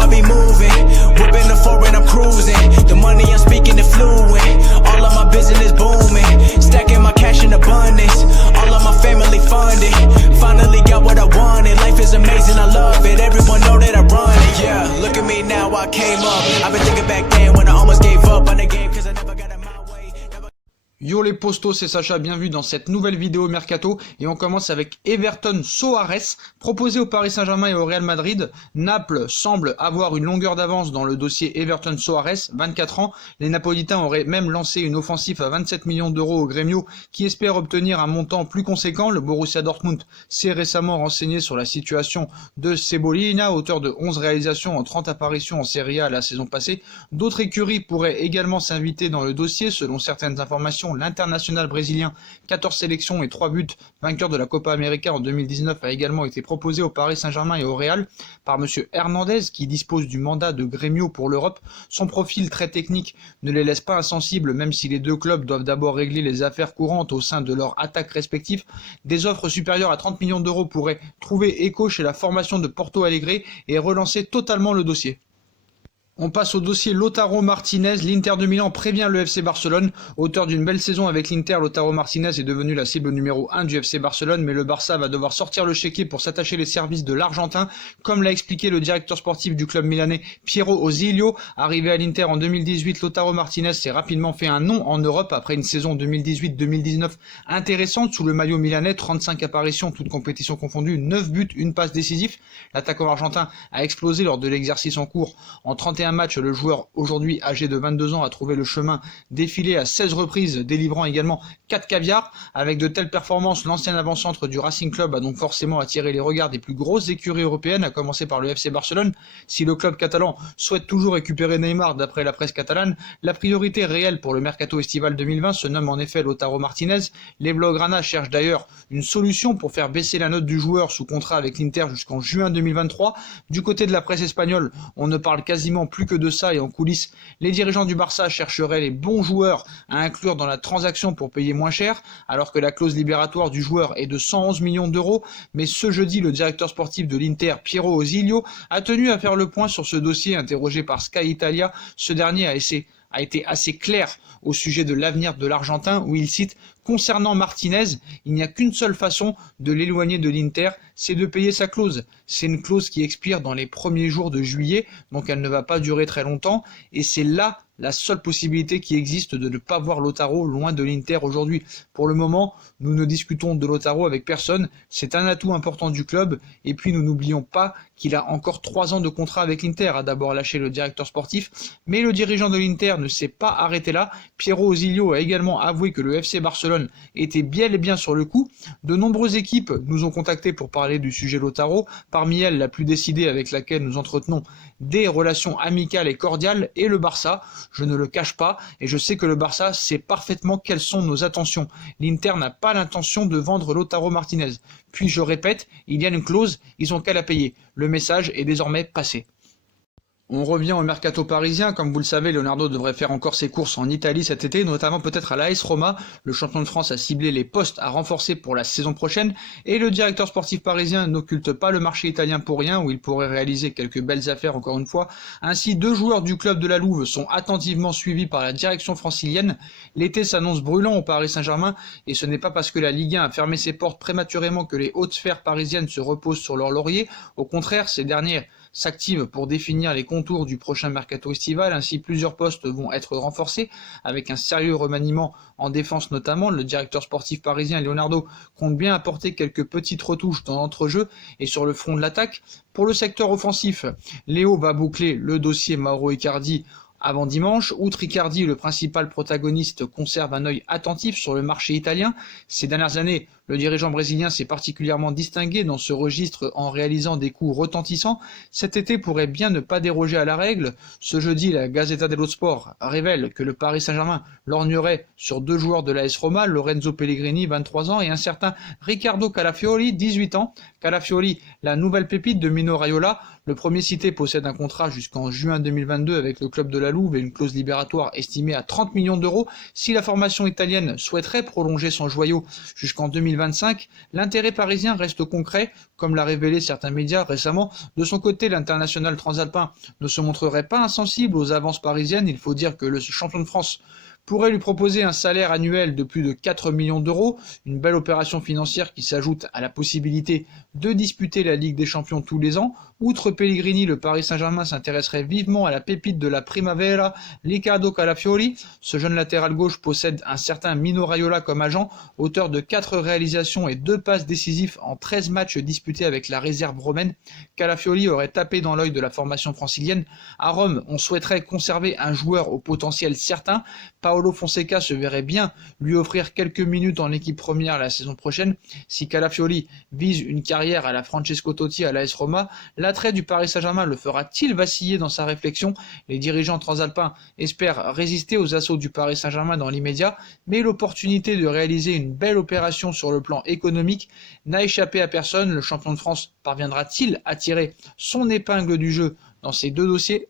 I be moving. Whipping the foreign, I'm cruising. The money I'm speaking is fluent. All of my business booming. Stacking my cash in abundance. All of my family funded. Finally got what I wanted. Life is amazing, I love it. Everyone know that I run it. Yeah, look at me now, I came up. I've been thinking back then when I almost gave up on the game cause I never got in my way. Yo les postos, c'est Sacha, bienvenue dans cette nouvelle vidéo Mercato et on commence avec Everton Soares, proposé au Paris Saint-Germain et au Real Madrid. Naples semble avoir une longueur d'avance dans le dossier Everton Soares, 24 ans. Les Napolitains auraient même lancé une offensive à 27 millions d'euros au Grêmio qui espère obtenir un montant plus conséquent. Le Borussia Dortmund s'est récemment renseigné sur la situation de Cebolinha, auteur de 11 réalisations en 30 apparitions en Serie A la saison passée. D'autres écuries pourraient également s'inviter dans le dossier, selon certaines informations. L'international brésilien, 14 sélections et 3 buts, vainqueur de la Copa América en 2019, a également été proposé au Paris Saint-Germain et au Real par M. Hernandez, qui dispose du mandat de Grêmio pour l'Europe. Son profil très technique ne les laisse pas insensibles, même si les deux clubs doivent d'abord régler les affaires courantes au sein de leurs attaques respectives. Des offres supérieures à 30 millions d'euros pourraient trouver écho chez la formation de Porto Alegre et relancer totalement le dossier. On passe au dossier Lautaro Martinez. L'Inter de Milan prévient le FC Barcelone. Auteur d'une belle saison avec l'Inter, Lautaro Martinez est devenu la cible numéro 1 du FC Barcelone, mais le Barça va devoir sortir le chéquier pour s'attacher les services de l'Argentin, comme l'a expliqué le directeur sportif du club milanais Piero Osilio. Arrivé à l'Inter en 2018, Lautaro Martinez s'est rapidement fait un nom en Europe après une saison 2018-2019 intéressante sous le maillot milanais. 35 apparitions, toutes compétitions confondues, 9 buts, une passe décisive. L'attaquant argentin a explosé lors de l'exercice en cours. En 31 match, le joueur aujourd'hui âgé de 22 ans a trouvé le chemin défilé à 16 reprises, délivrant également 4 caviars. Avec de telles performances, l'ancien avant-centre du Racing Club a donc forcément attiré les regards des plus grosses écuries européennes, à commencer par le FC Barcelone. Si le club catalan souhaite toujours récupérer Neymar d'après la presse catalane, la priorité réelle pour le mercato estival 2020 se nomme en effet Lautaro Martinez. Les Blaugrana cherchent d'ailleurs une solution pour faire baisser la note du joueur sous contrat avec l'Inter jusqu'en juin 2023. Du côté de la presse espagnole, on ne parle quasiment plus que de ça, et en coulisses, les dirigeants du Barça chercheraient les bons joueurs à inclure dans la transaction pour payer moins cher, alors que la clause libératoire du joueur est de 111 millions d'euros. Mais ce jeudi, le directeur sportif de l'Inter, Piero Osilio, a tenu à faire le point sur ce dossier. Interrogé par Sky Italia, ce dernier a été assez clair au sujet de l'avenir de l'Argentin, où il cite: concernant Martinez, il n'y a qu'une seule façon de l'éloigner de l'Inter, c'est de payer sa clause. C'est une clause qui expire dans les premiers jours de juillet, donc elle ne va pas durer très longtemps, et c'est là la seule possibilité qui existe de ne pas voir Lautaro loin de l'Inter aujourd'hui. Pour le moment, nous ne discutons de Lautaro avec personne, c'est un atout important du club, et puis nous n'oublions pas qu'il a encore 3 ans de contrat avec l'Inter, a d'abord lâché le directeur sportif, mais le dirigeant de l'Inter ne s'est pas arrêté là. Piero Osilio a également avoué que le FC Barcelone était bel et bien sur le coup. De nombreuses équipes nous ont contactés pour parler du sujet Lautaro, parmi elles la plus décidée avec laquelle nous entretenons des relations amicales et cordiales est le Barça. Je ne le cache pas, et je sais que le Barça sait parfaitement quelles sont nos intentions. L'Inter n'a pas l'intention de vendre Lautaro Martinez. Puis je répète, il y a une clause, ils ont qu'à la payer. Le message est désormais passé. On revient au mercato parisien. Comme vous le savez, Leonardo devrait faire encore ses courses en Italie cet été, notamment peut-être à l'AS Roma. Le champion de France a ciblé les postes à renforcer pour la saison prochaine, et le directeur sportif parisien n'occulte pas le marché italien pour rien, où il pourrait réaliser quelques belles affaires encore une fois. Ainsi, 2 joueurs du club de la Louve sont attentivement suivis par la direction francilienne. L'été s'annonce brûlant au Paris Saint-Germain, et ce n'est pas parce que la Ligue 1 a fermé ses portes prématurément que les hautes sphères parisiennes se reposent sur leur laurier. Au contraire, ces dernières s'active pour définir les contours du prochain mercato estival. Ainsi, plusieurs postes vont être renforcés, avec un sérieux remaniement en défense notamment. Le directeur sportif parisien Leonardo compte bien apporter quelques petites retouches dans l'entrejeu et sur le front de l'attaque. Pour le secteur offensif, Léo va boucler le dossier Mauro Icardi avant dimanche. Outre Icardi, le principal protagoniste conserve un œil attentif sur le marché italien. Ces dernières années, le dirigeant brésilien s'est particulièrement distingué dans ce registre en réalisant des coups retentissants. Cet été pourrait bien ne pas déroger à la règle. Ce jeudi, la Gazzetta dello Sport révèle que le Paris Saint-Germain lorgnerait sur 2 joueurs de l'AS Roma, Lorenzo Pellegrini, 23 ans, et un certain Riccardo Calafiori, 18 ans. Calafiori, la nouvelle pépite de Mino Raiola. Le premier cité possède un contrat jusqu'en juin 2022 avec le club de la Louve et une clause libératoire estimée à 30 millions d'euros. Si la formation italienne souhaiterait prolonger son joyau jusqu'en 2022, 2025, l'intérêt parisien reste concret, comme l'a révélé certains médias récemment. De son côté, l'international transalpin ne se montrerait pas insensible aux avances parisiennes. Il faut dire que le champion de France pourrait lui proposer un salaire annuel de plus de 4 millions d'euros, une belle opération financière qui s'ajoute à la possibilité de disputer la Ligue des Champions tous les ans. Outre Pellegrini, le Paris Saint-Germain s'intéresserait vivement à la pépite de la Primavera, Riccardo Calafiori. Ce jeune latéral gauche possède un certain Mino Raiola comme agent, auteur de 4 réalisations et 2 passes décisives en 13 matchs disputés avec la réserve romaine. Calafiori aurait tapé dans l'œil de la formation francilienne. À Rome, on souhaiterait conserver un joueur au potentiel certain. Paolo Fonseca se verrait bien lui offrir quelques minutes en équipe première la saison prochaine. Si Calafiori vise une carrière à la Francesco Totti à l'AS Roma, l'attrait du Paris Saint-Germain le fera-t-il vaciller dans sa réflexion? Les dirigeants transalpins espèrent résister aux assauts du Paris Saint-Germain dans l'immédiat, mais l'opportunité de réaliser une belle opération sur le plan économique n'a échappé à personne. Le champion de France parviendra-t-il à tirer son épingle du jeu dans ces 2 dossiers?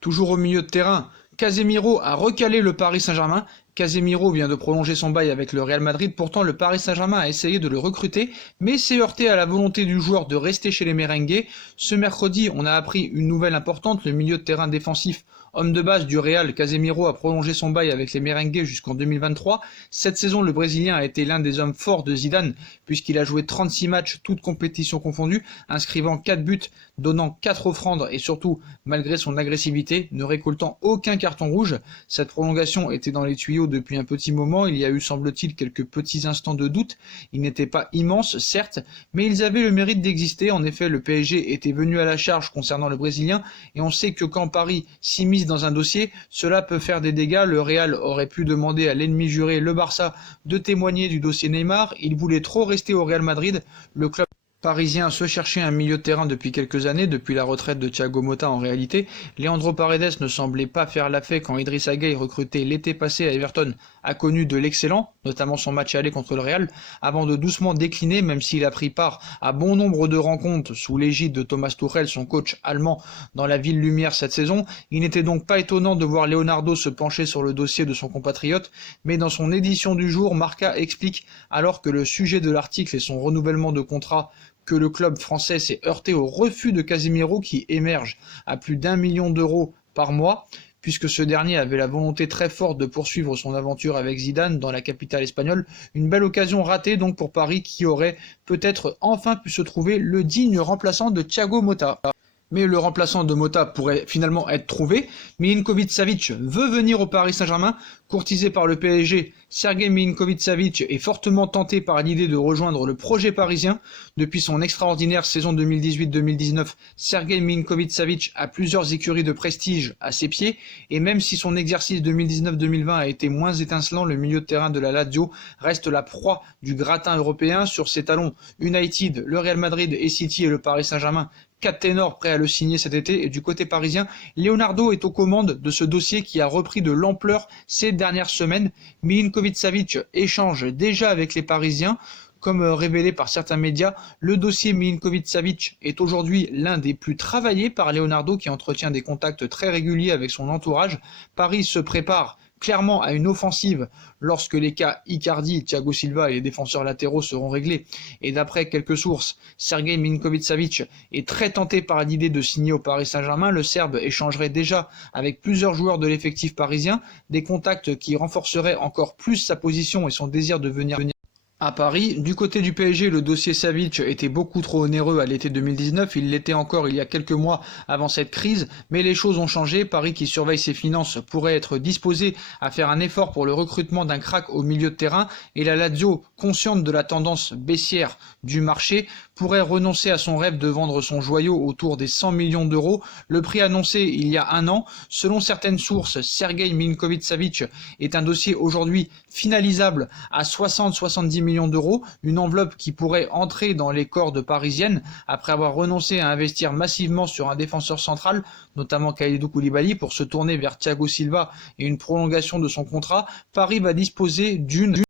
Toujours au milieu de terrain, Casemiro a recalé le Paris Saint-Germain. Casemiro vient de prolonger son bail avec le Real Madrid, pourtant le Paris Saint-Germain a essayé de le recruter, mais s'est heurté à la volonté du joueur de rester chez les merengues. Ce mercredi, on a appris une nouvelle importante, le milieu de terrain défensif, homme de base du Real, Casemiro a prolongé son bail avec les merengues jusqu'en 2023. Cette saison, le Brésilien a été l'un des hommes forts de Zidane, puisqu'il a joué 36 matchs, toutes compétitions confondues, inscrivant 4 buts, donnant 4 offrandes et surtout, malgré son agressivité, ne récoltant aucun carton rouge. Cette prolongation était dans les tuyaux depuis un petit moment, il y a eu semble-t-il quelques petits instants de doute, ils n'étaient pas immenses certes, mais ils avaient le mérite d'exister. En effet, le PSG était venu à la charge concernant le Brésilien, et on sait que quand Paris s'immisce dans un dossier, cela peut faire des dégâts. Le Real aurait pu demander à l'ennemi juré, le Barça, de témoigner du dossier Neymar, il voulait trop rester au Real Madrid, le club parisien se cherchait un milieu de terrain depuis quelques années, depuis la retraite de Thiago Motta en réalité. Leandro Paredes ne semblait pas faire la fête quand Idrissa Gueye, recruté l'été passé à Everton, a connu de l'excellent, notamment son match aller contre le Real, avant de doucement décliner, même s'il a pris part à bon nombre de rencontres sous l'égide de Thomas Tuchel, son coach allemand, dans la ville lumière cette saison. Il n'était donc pas étonnant de voir Leonardo se pencher sur le dossier de son compatriote, mais dans son édition du jour, Marca explique, alors que le sujet de l'article est son renouvellement de contrat, que le club français s'est heurté au refus de Casemiro qui émerge à plus d'1 million d'euros par mois, puisque ce dernier avait la volonté très forte de poursuivre son aventure avec Zidane dans la capitale espagnole. Une belle occasion ratée donc pour Paris qui aurait peut-être enfin pu se trouver le digne remplaçant de Thiago Motta. Mais le remplaçant de Motta pourrait finalement être trouvé. Milinkovic-Savic veut venir au Paris Saint-Germain. Courtisé par le PSG, Sergej Milinkovic-Savic est fortement tenté par l'idée de rejoindre le projet parisien. Depuis son extraordinaire saison 2018-2019, Sergej Milinkovic-Savic a plusieurs écuries de prestige à ses pieds. Et même si son exercice 2019-2020 a été moins étincelant, le milieu de terrain de la Lazio reste la proie du gratin européen. Sur ses talons, United, le Real Madrid et City et le Paris Saint-Germain, 4 ténors prêts à le signer cet été. Et du côté parisien, Leonardo est aux commandes de ce dossier qui a repris de l'ampleur ces dernières semaines. Milinkovic-Savic échange déjà avec les Parisiens. Comme révélé par certains médias, le dossier Milinkovic-Savic est aujourd'hui l'un des plus travaillés par Leonardo qui entretient des contacts très réguliers avec son entourage. Paris se prépare clairement à une offensive lorsque les cas Icardi, Thiago Silva et les défenseurs latéraux seront réglés. Et d'après quelques sources, Sergej Milinkovic-Savic est très tenté par l'idée de signer au Paris Saint-Germain. Le Serbe échangerait déjà avec plusieurs joueurs de l'effectif parisien, des contacts qui renforceraient encore plus sa position et son désir de venir à Paris. Du côté du PSG, le dossier Savic était beaucoup trop onéreux à l'été 2019, il l'était encore il y a quelques mois avant cette crise, mais les choses ont changé. Paris, qui surveille ses finances, pourrait être disposé à faire un effort pour le recrutement d'un crack au milieu de terrain, et la Lazio, consciente de la tendance baissière du marché, pourrait renoncer à son rêve de vendre son joyau autour des 100 millions d'euros, le prix annoncé il y a un an. Selon certaines sources, Sergej Milinkovic-Savic est un dossier aujourd'hui finalisable à 60-70 millions d'euros, une enveloppe qui pourrait entrer dans les cordes parisiennes après avoir renoncé à investir massivement sur un défenseur central, notamment Kalidou Koulibaly, pour se tourner vers Thiago Silva et une prolongation de son contrat. Paris va disposer d'une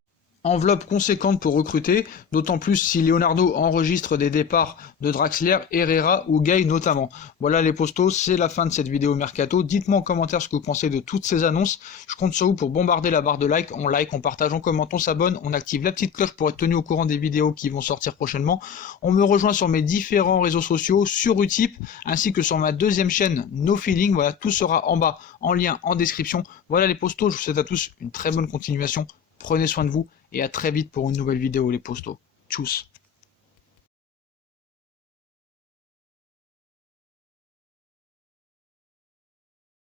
enveloppe conséquente pour recruter, d'autant plus si Leonardo enregistre des départs de Draxler, Herrera ou Gay notamment. Voilà les postos, c'est la fin de cette vidéo mercato. Dites-moi en commentaire ce que vous pensez de toutes ces annonces. Je compte sur vous pour bombarder la barre de like, on partage, on commente, on s'abonne, on active la petite cloche pour être tenu au courant des vidéos qui vont sortir prochainement. On me rejoint sur mes différents réseaux sociaux, sur Utip, ainsi que sur ma deuxième chaîne No Feeling. Voilà, tout sera en bas, en lien, en description. Voilà les postos, je vous souhaite à tous une très bonne continuation. Prenez soin de vous et à très vite pour une nouvelle vidéo les postos. Tchuss.